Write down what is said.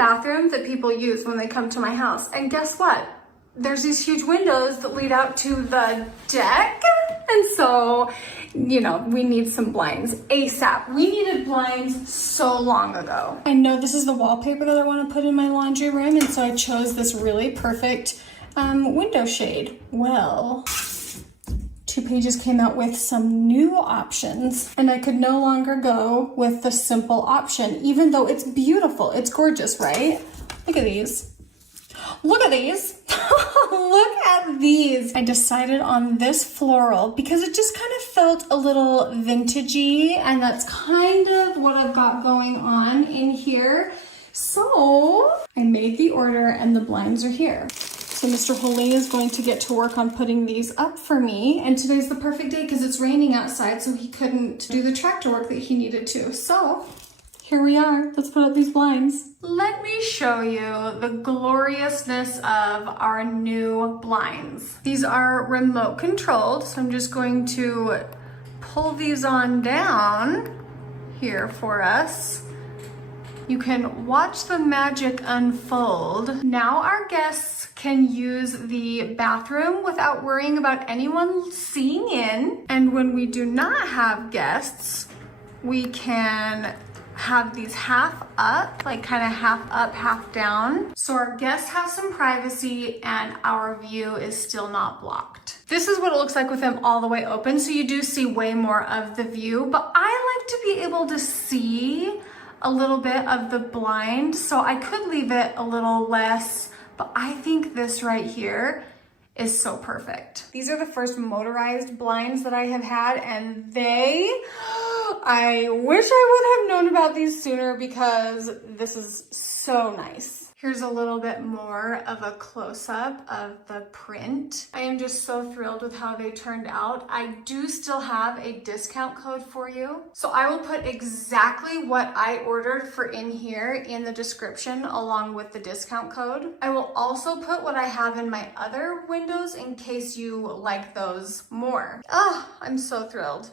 bathroom that people use when they come to my house. And guess what? There's these huge windows that lead out to the deck. And so, you know, we need some blinds ASAP. We needed blinds so long ago. I know this is the wallpaper that I want to put in my laundry room, and so I chose this really perfect window shade. Well, Two Pages came out with some new options, and I could no longer go with the simple option, even though it's beautiful. It's gorgeous, right? Look at these. Look at these. Look at these. I decided on this floral because it just kind of felt a little vintagey, and that's kind of what I've got going on in here. So I made the order and the blinds are here. So Mr. Holy is going to get to work on putting these up for me. And today's the perfect day because it's raining outside, so he couldn't do the tractor work that he needed to. So here we are. Let's put up these blinds. Let me show you the gloriousness of our new blinds. These are remote controlled, so I'm just going to pull these on down here for us. You can watch the magic unfold. Now our guests can use the bathroom without worrying about anyone seeing in. And when we do not have guests, we can have these half up, like kind of half up, half down. So our guests have some privacy and our view is still not blocked. This is what it looks like with them all the way open. So you do see way more of the view, but I like to be able to see a little bit of the blind. So I could leave it a little less, but I think this right here is so perfect. These are the first motorized blinds that I have had, and I wish I would have known about these sooner because this is so nice. Here's a little bit more of a close-up of the print. I am just so thrilled with how they turned out. I do still have a discount code for you. So I will put exactly what I ordered for in here in the description along with the discount code. I will also put what I have in my other windows in case you like those more. Oh, I'm so thrilled.